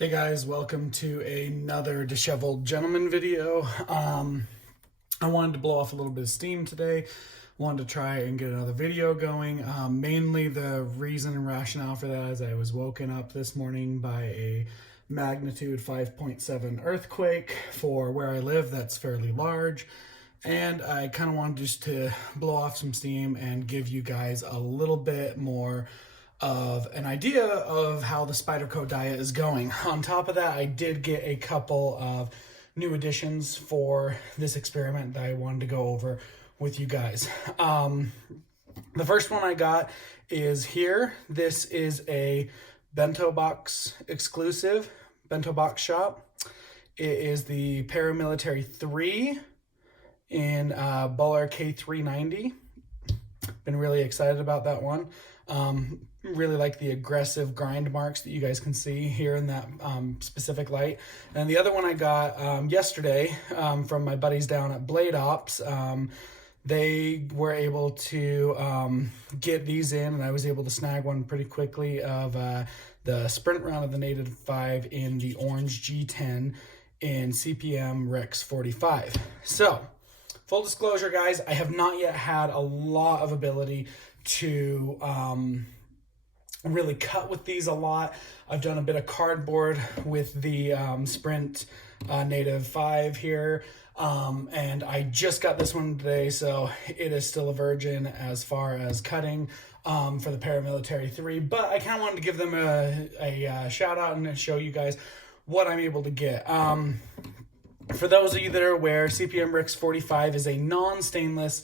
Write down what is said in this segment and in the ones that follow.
Hey guys, welcome to another disheveled gentleman video. I wanted to blow off a little bit of steam today. Wanted to try and get another video going. Mainly the reason and rationale for that is I was woken up this morning by a magnitude 5.7 earthquake for where I live. That's fairly large. And I kind of wanted just to blow off some steam and give you guys a little bit more of an idea of how the Spyderco diet is going. On top of that, I did get a couple of new additions for this experiment that I wanted to go over with you guys. The first one I got is here. This is a bento box exclusive, bento box shop. It is the Paramilitary 3 in Buller K390. Been really excited about that one. Really like the aggressive grind marks that you guys can see here in that specific light. And the other one I got yesterday from my buddies down at Blade Ops. They were able to get these in, and I was able to snag one pretty quickly of the sprint round of the Native 5 in the orange G10 in CPM Rex 45. So, full disclosure, guys, I have not yet had a lot of ability to really cut with these a lot. I've done a bit of cardboard with the Sprint Native 5 here, and I just got this one today, so it is still a virgin as far as cutting for the Paramilitary 3, but I kind of wanted to give them a shout out and show you guys what I'm able to get. For those of you that are aware, CPM Rex 45 is a non-stainless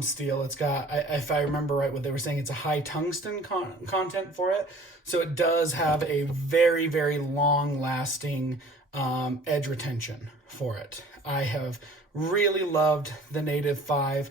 steel. It's got, if I remember right what they were saying, it's a high tungsten content for it. So it does have a very, very long lasting edge retention for it. I have really loved the Native 5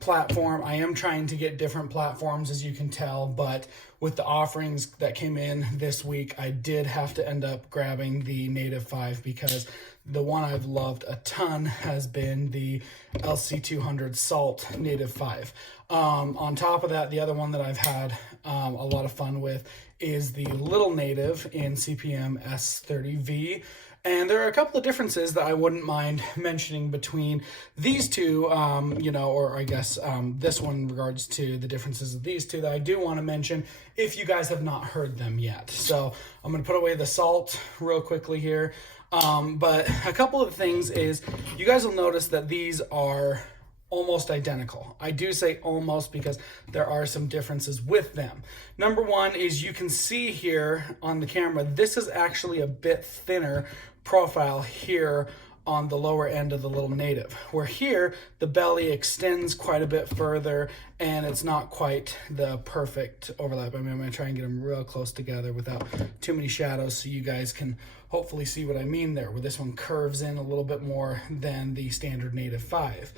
platform. I am trying to get different platforms, as you can tell, but with the offerings that came in this week, I did have to end up grabbing the Native 5 because the one I've loved a ton has been the LC200 Salt Native 5. On top of that, the other one that I've had a lot of fun with is the Little Native in CPM S30V. And there are a couple of differences that I wouldn't mind mentioning between these two, or I guess this one in regards to the differences of these two that I do want to mention if you guys have not heard them yet. So I'm going to put away the salt real quickly here. But a couple of things is you guys will notice that these are almost identical. I do say almost because there are some differences with them. Number one is you can see here on the camera, this is actually a bit thinner profile here on the lower end of the Little Native, where here the belly extends quite a bit further and it's not quite the perfect overlap. I mean, I'm going to try and get them real close together without too many shadows so you guys can hopefully see what I mean there, where this one curves in a little bit more than the standard Native 5.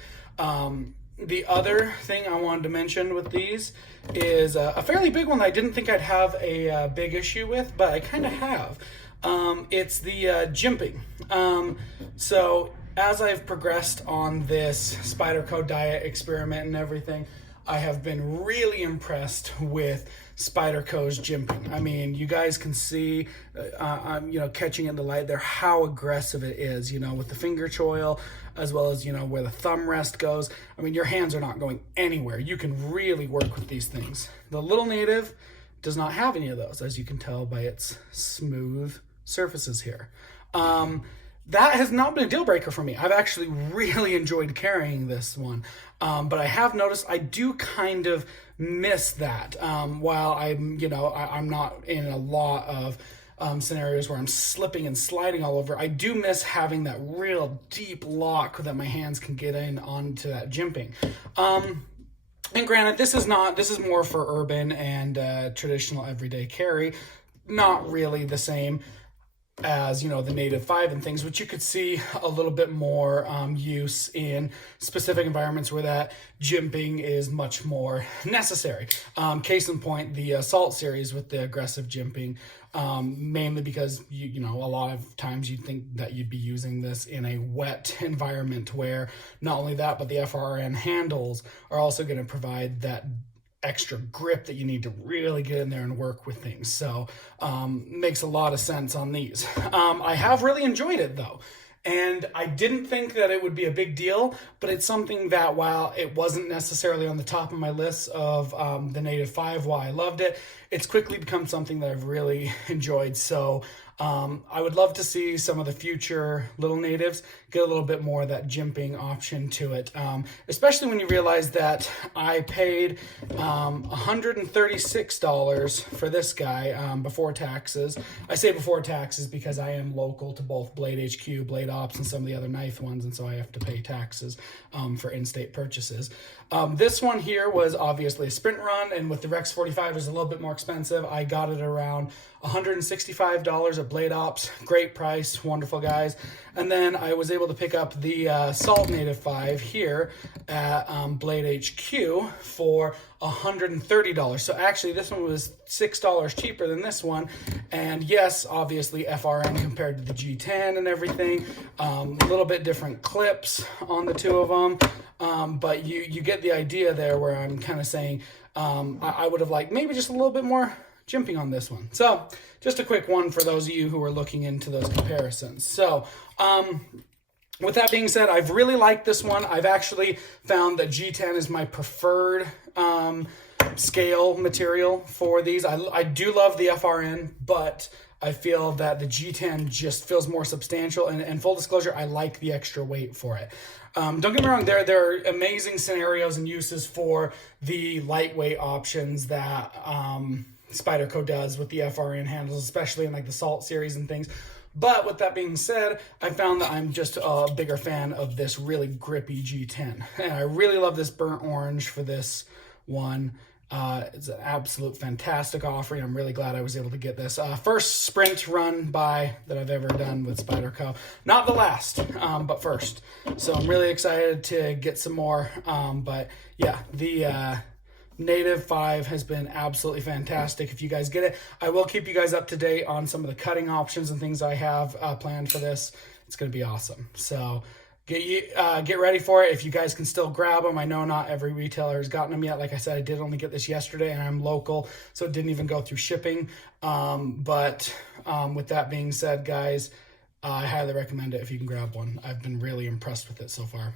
The other thing I wanted to mention with these is a fairly big one that I didn't think I'd have a big issue with, but I kind of have. It's the jimping. So as I've progressed on this Spyderco diet experiment and everything, I have been really impressed with Spyderco's jimping. I mean, you guys can see, catching in the light there, how aggressive it is, with the finger choil, as well as, where the thumb rest goes. I mean, your hands are not going anywhere. You can really work with these things. The Little Native does not have any of those, as you can tell by its smooth surfaces here. That has not been a deal breaker for me. I've actually really enjoyed carrying this one. But I have noticed I do kind of miss that. While I'm not in a lot of scenarios where I'm slipping and sliding all over, I do miss having that real deep lock that my hands can get in onto that jimping. And granted, this is more for urban and traditional everyday carry. Not really the same as the Native 5 and things, which you could see a little bit more use in specific environments where that jimping is much more necessary. Case in point, the Assault series with the aggressive jimping, mainly because a lot of times you'd think that you'd be using this in a wet environment where not only that, but the FRN handles are also going to provide that extra grip that you need to really get in there and work with things. So makes a lot of sense on these. I have really enjoyed it though. And I didn't think that it would be a big deal, but it's something that while it wasn't necessarily on the top of my list of the Native 5, why I loved it, it's quickly become something that I've really enjoyed. So I would love to see some of the future little natives get a little bit more of that jimping option to it, especially when you realize that I paid $136 for this guy before taxes. I say before taxes because I am local to both Blade HQ, Blade Ops, and some of the other knife ones, and so I have to pay taxes for in-state purchases. This one here was obviously a sprint run, and with the Rex 45 it was a little bit more expensive. I got it around $165 at Blade Ops. Great price, wonderful guys. And then I was able to pick up the Salt Native 5 here at Blade HQ for $130. So actually this one was $6 cheaper than this one. And yes, obviously FRN compared to the G10 and everything. A little bit different clips on the two of them. But you get the idea there where I'm kind of saying I would have liked maybe just a little bit more jimping on this one. So just a quick one for those of you who are looking into those comparisons. So with that being said, I've really liked this one. I've actually found that G10 is my preferred scale material for these. I do love the FRN, but I feel that the G10 just feels more substantial, and full disclosure, I like the extra weight for it. Don't get me wrong, there are amazing scenarios and uses for the lightweight options that Spyderco does with the FRN handles, especially in like the Salt series and things. But with that being said, I found that I'm just a bigger fan of this really grippy G10. And I really love this burnt orange for this one. It's an absolute fantastic offering. I'm really glad I was able to get this. First sprint run by that I've ever done with Spyderco. Not the last, but first. So I'm really excited to get some more. But yeah, the Native 5 has been absolutely fantastic. If you guys get it, I will keep you guys up to date on some of the cutting options and things I have planned for this. It's going to be awesome. So get ready for it. If you guys can still grab them, I know not every retailer has gotten them yet. Like I said, I did only get this yesterday, and I'm local, so it didn't even go through shipping. But with that being said, guys, I highly recommend it if you can grab one. I've been really impressed with it so far.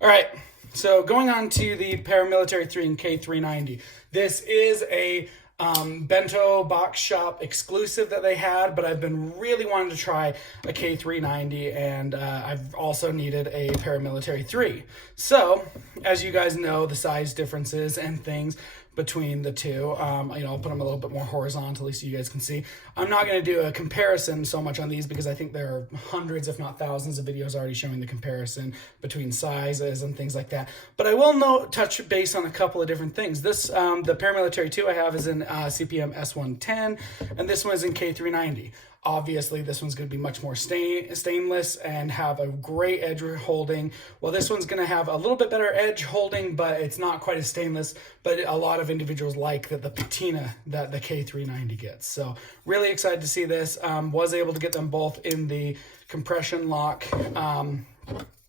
All right, so going on to the Paramilitary 3 and K390. This is a bento box shop exclusive that they had, but I've been really wanting to try a K390, and I've also needed a Paramilitary 3. So, as you guys know, the size differences and things between the two. I'll put them a little bit more horizontally so you guys can see. I'm not going to do a comparison so much on these because I think there are hundreds, if not thousands, of videos already showing the comparison between sizes and things like that. But I will touch base on a couple of different things. This, the Paramilitary 2 I have is in CPM S110, and this one is in K390. Obviously, this one's going to be much more stainless and have a great edge holding. Well, this one's going to have a little bit better edge holding, but it's not quite as stainless. But a lot of individuals like the patina that the K390 gets. So really excited to see this. Was able to get them both in the compression lock. And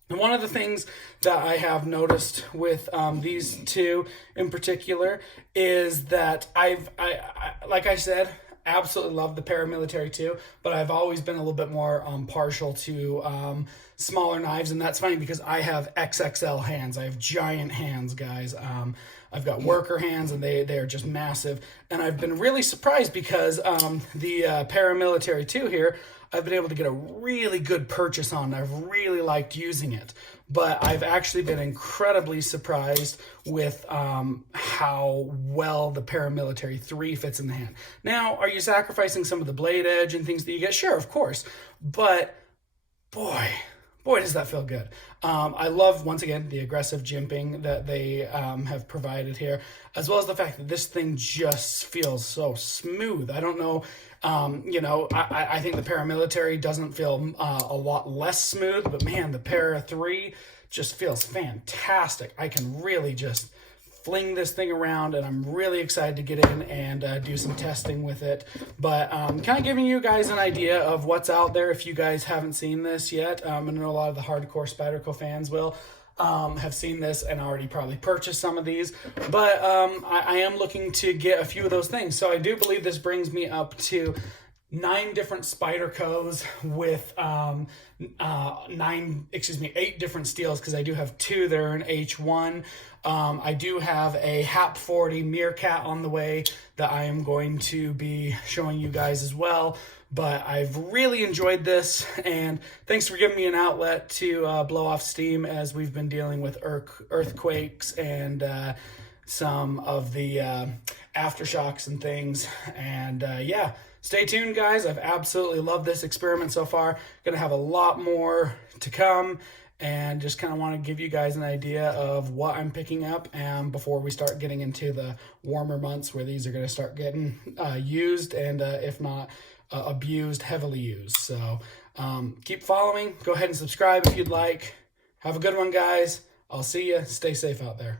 one of the things that I have noticed with these two in particular is that like I said, absolutely love the Paramilitary 2, but I've always been a little bit more partial to smaller knives, and that's funny because I have XXL hands. I have giant hands, guys. I've got worker hands, and they are just massive, and I've been really surprised because the Paramilitary 2 here, I've been able to get a really good purchase on. I've really liked using it, but I've actually been incredibly surprised with how well the Paramilitary 3 fits in the hand. Now, are you sacrificing some of the blade edge and things that you get? Sure, of course, but boy, does that feel good. I love, once again, the aggressive jimping that they have provided here, as well as the fact that this thing just feels so smooth. I don't know, I think the Paramilitary doesn't feel a lot less smooth, but man, the Para 3 just feels fantastic. I can really just fling this thing around, and I'm really excited to get in and do some testing with it. But kind of giving you guys an idea of what's out there if you guys haven't seen this yet. I know a lot of the hardcore Spyderco fans will. have seen this and already probably purchased some of these, but I am looking to get a few of those things. So I do believe this brings me up to 9 different Spydercos with 8 different steels, because I do have 2 that are in H1. I do have a HAP 40 Meerkat on the way that I am going to be showing you guys as well. But I've really enjoyed this, and thanks for giving me an outlet to blow off steam as we've been dealing with earthquakes and some of the aftershocks and things. And yeah, stay tuned, guys. I've absolutely loved this experiment so far. Gonna have a lot more to come, and just kind of want to give you guys an idea of what I'm picking up, and before we start getting into the warmer months where these are going to start getting used, and if not abused, heavily used. So keep following. Go ahead and subscribe if you'd like. Have a good one, guys. I'll see you. Stay safe out there.